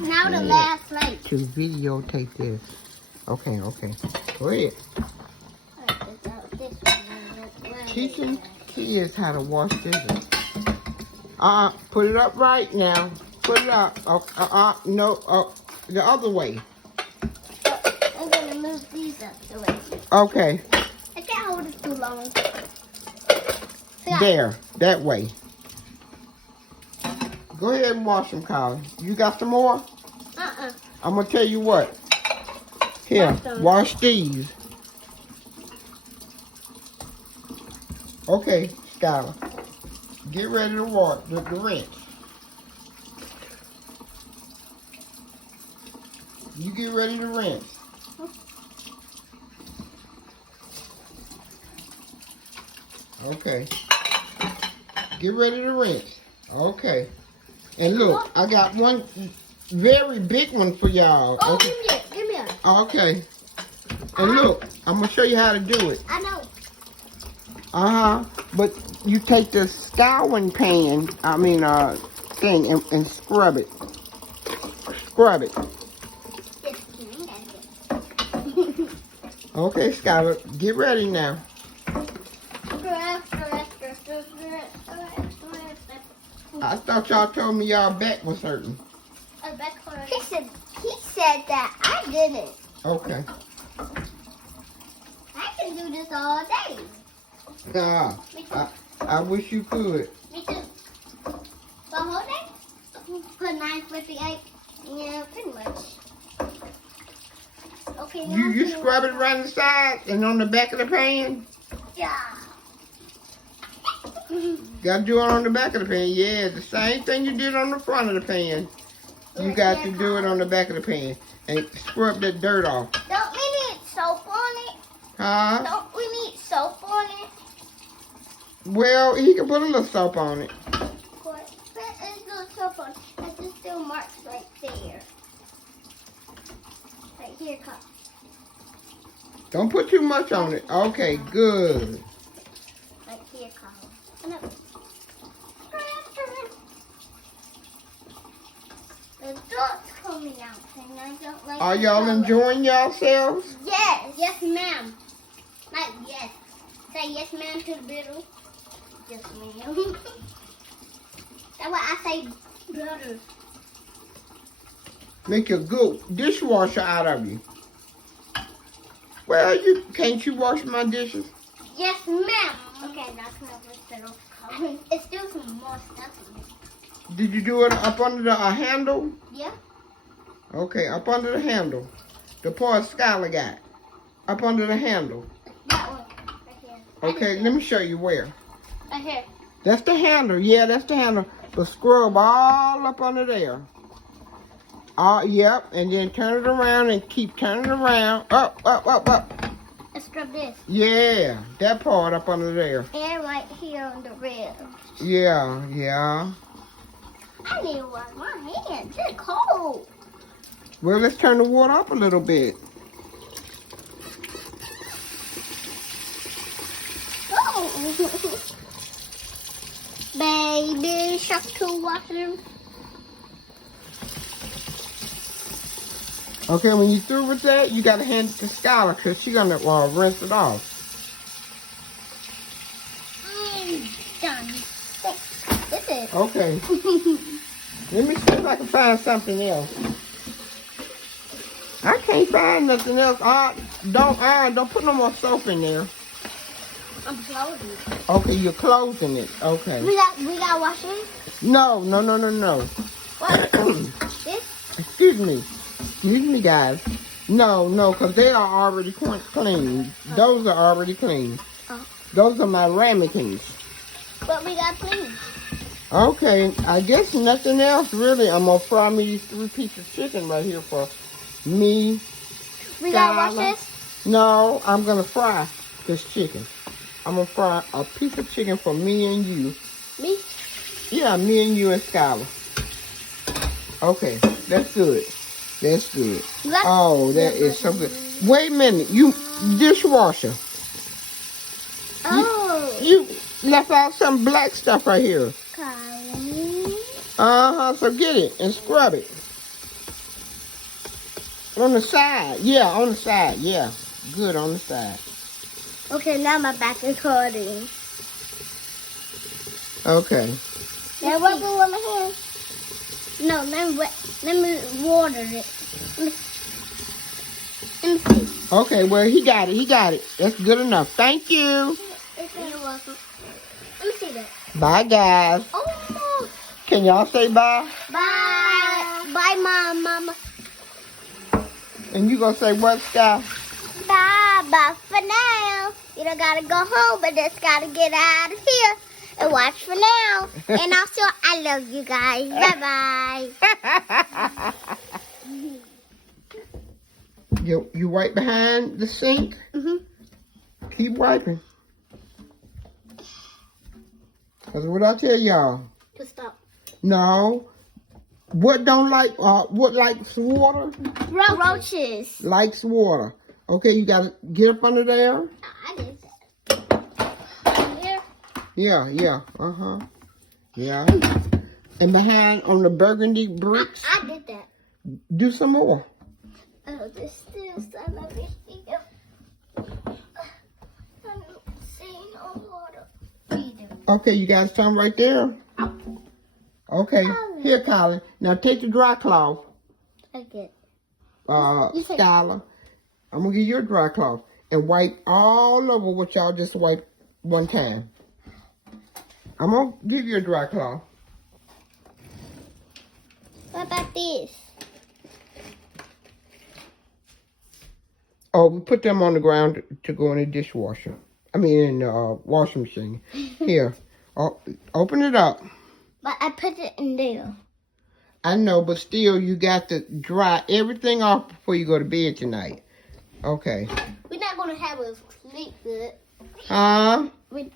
Now the last plate. To videotape this. Okay, okay. Go ahead. Teaching kids how to wash dishes. Put it up right now. Put it up. No, the other way. I'm gonna move these up the way. Okay. I can't hold it too long. There, that way. Go ahead and wash them, Colin. You got some more? I'm gonna tell you what. Here, wash these. Okay, Skylar. Get ready to wash the rinse. You get ready to rinse. Okay. Get ready to rinse. Okay. And look, I got one very big one for y'all. Oh, okay. give me it. Okay. And look, I'm going to show you how to do it. I know. But you take the scouring pan, thing, and scrub it. Scrub it. Okay, Skylar, get ready now. I thought y'all told me y'all back was hurting. He said that. I didn't. Okay. I can do this all day. Me too. I wish you could. Me too. The whole day? Put 958. Yeah, pretty much. Okay, now You scrub it around the side and on the back of the pan? Yeah. Got to do it on the back of the pan. Yeah, the same thing you did on the front of the pan. You got to do it on the back of the pan and scrub that dirt off. Don't we need soap on it? Huh? Don't we need soap on it? Well, he can put a little soap on it. What? Put a little soap on it. There's just still marks right there. Right here, Carl. Don't put too much on it. Okay, good. Right here, Carl. The dart's coming out, and I don't like. Are y'all enjoying yourselves? Yes, yes, ma'am. Like yes. Say yes, ma'am to the middle. Yes, ma'am. That's why I say brother. Make a good dishwasher out of you. Well, can't you wash my dishes? Yes, ma'am. Okay, that's not it's still some more stuff in it. Did you do it up under the handle? Yeah. Okay, up under the handle. The part Skylar got. Up under the handle. That one. Right here. Okay, let me show you where. Right here. That's the handle. Yeah, that's the handle. So scrub all up under there. Yep, and then turn it around and keep turning it around. Up, up, up, up. Let's scrub this. Yeah, that part up under there. And right here on the rib. Yeah, yeah. I need to wash my hands. They're cold. Well, let's turn the water up a little bit. Oh. Baby shark to water. Okay, when you're through with that, you got to hand it to Skylar because she's going to rinse it off. Done. This is. Okay. Let me see if I can find something else. I can't find nothing else. Don't put no more soap in there. I'm closing it. Okay, you're closing it. Okay. We got washing? No. What? This? Excuse me, guys. No, because they are already clean. Those are already clean. Oh. Those are my ramekins. But we got clean. Okay, I guess nothing else really. I'm gonna fry me these 3 pieces of chicken right here for me. We gotta wash this? No, I'm gonna fry this chicken. I'm gonna fry a piece of chicken for me and you. Me? Yeah, me and you and Skylar. Okay, that's good. That's good. Oh, that is so good. Wait a minute, you dishwasher. Oh. You left out some black stuff right here. Colin. So get it and scrub it. On the side. Yeah, on the side. Yeah. Good on the side. Okay, now my back is hurting. Okay. Now what do you want my hand? No, let me water it. Let me see. Okay, well, he got it. He got it. That's good enough. Thank you. You're welcome. Let me see that. Bye, guys. Oh. Can y'all say bye? Bye. Bye, Mama. And you gonna say what, Sky? Bye for now. You don't gotta go home, but just gotta get out of here and watch for now. And also, I love you guys. Bye-bye. You wipe behind the sink? Mm-hmm. Keep wiping. That's what I tell y'all. To stop. No. What don't like, what likes water? Roaches. Likes water. Okay, you gotta get up under there. I did. Here. Yeah. Yeah. And behind on the burgundy bricks. I did that. Do some more. Oh, there's still some of it here. I don't see no water either. Okay, you guys come right there. Okay, here, Colin. Now take the dry cloth. Okay. Skylar. I'm gonna give you a dry cloth and wipe all over what y'all just wiped one time. I'm gonna give you a dry cloth. What about this? Oh, we put them on the ground to go in the dishwasher. I mean, in the washing machine. Here, open it up. But I put it in there. I know, but still, you got to dry everything off before you go to bed tonight. Okay. We're not gonna have a sleep good. Huh? We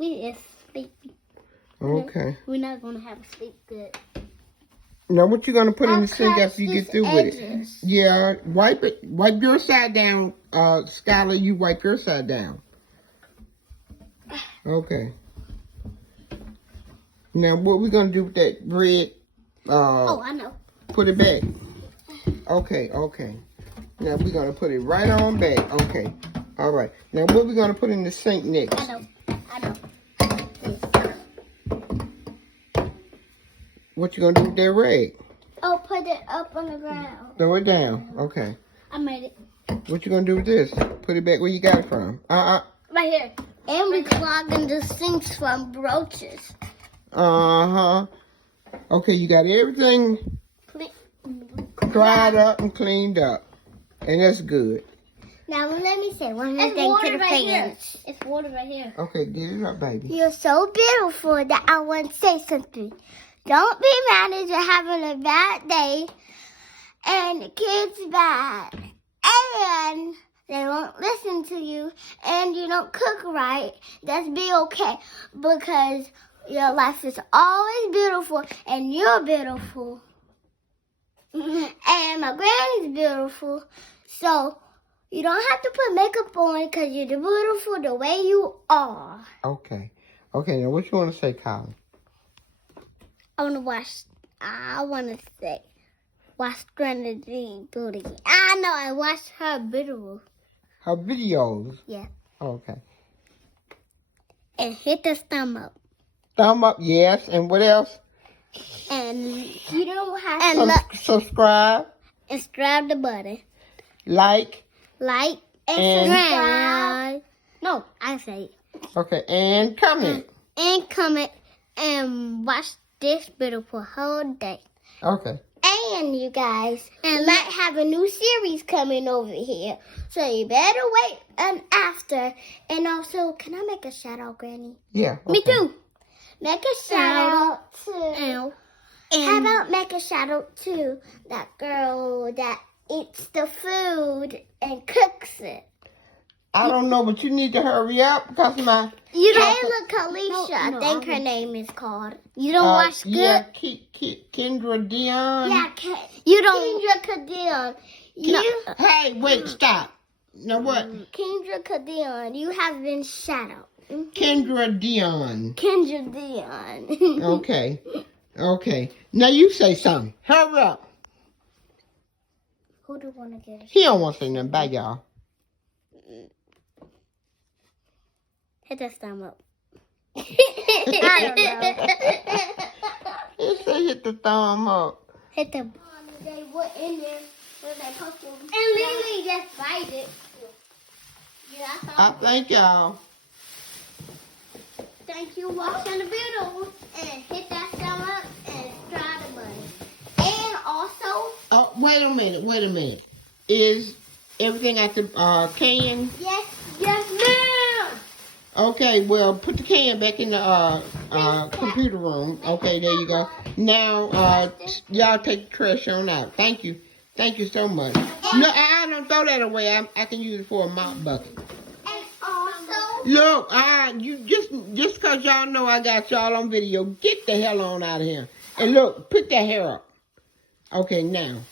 is sleep. Okay. We're not gonna have a sleep good. Now, what you gonna put in the sink cut after you get these through with it? edges. Yeah, wipe it. Wipe your side down, Skylar. You wipe your side down. Okay. Now, what we gonna do with that bread? Oh, I know. Put it back. Okay. Now we're gonna put it right on back. Okay. All right. Now, what we gonna put in the sink next? I know. What you gonna do with that rag? Oh, put it up on the ground. Throw it down. Okay. I made it. What you gonna do with this? Put it back where you got it from. Right here. And we clogging the sinks from roaches. Okay, you got everything dried up and cleaned up. And that's good. Now let me say one more thing to the fans. It's water right here. Okay, get it up, baby. You're so beautiful that I want to say something. Don't be mad if you're having a bad day and the kid's bad and they won't listen to you and you don't cook right. That's be okay because your life is always beautiful and you're beautiful. And my granny's beautiful. So you don't have to put makeup on because you're beautiful the way you are. Okay. Okay, now what you want to say, Colin? I want to watch Granny Booty. I know, I watched her videos. Her videos? Yeah. Okay. And hit the thumb up. Thumb up, yes. And what else? And you don't have to subscribe. And subscribe the button. Like and subscribe. No, I say it. Okay, and comment. And comment and watch this video for a whole day. Okay. And you guys, and might have a new series coming over here. So you better wait and after. And also, can I make a shout out, Granny? Yeah. Okay. Me too. Make a shout out to. How about make a shout out to that girl that eats the food and cooks it? I don't know, but you need to hurry up because Kayla Kalisha, I think her name is called. You don't watch good? Yeah, Kendra Dion. Yeah, you don't. Kendra Dion. Hey, wait, stop. Now what? Kendra Dion, you have been shadowed. Kendra Dion. Kendra Dion. Okay. Okay. Now you say something. Hurry up. Who do you want to get? He don't want to say nothing. Bye, y'all. Hit that thumb up. I don't know. He said hit the thumb up. Hit the. They were in there when they poked them. And literally just bite it. Yeah, I thank y'all. Thank you. Watch on the video and hit that thumb up and try the button. And also. Oh, wait a minute. Is everything at the can? Yes, ma'am. Okay, well, put the can back in the computer room. Okay, there you go. Now, y'all take the trash on out. Thank you. Thank you so much. No, I don't throw that away. I can use it for a mop bucket. And also. Look, you just because y'all know I got y'all on video, get the hell on out of here. And look, pick that hair up. Okay, now.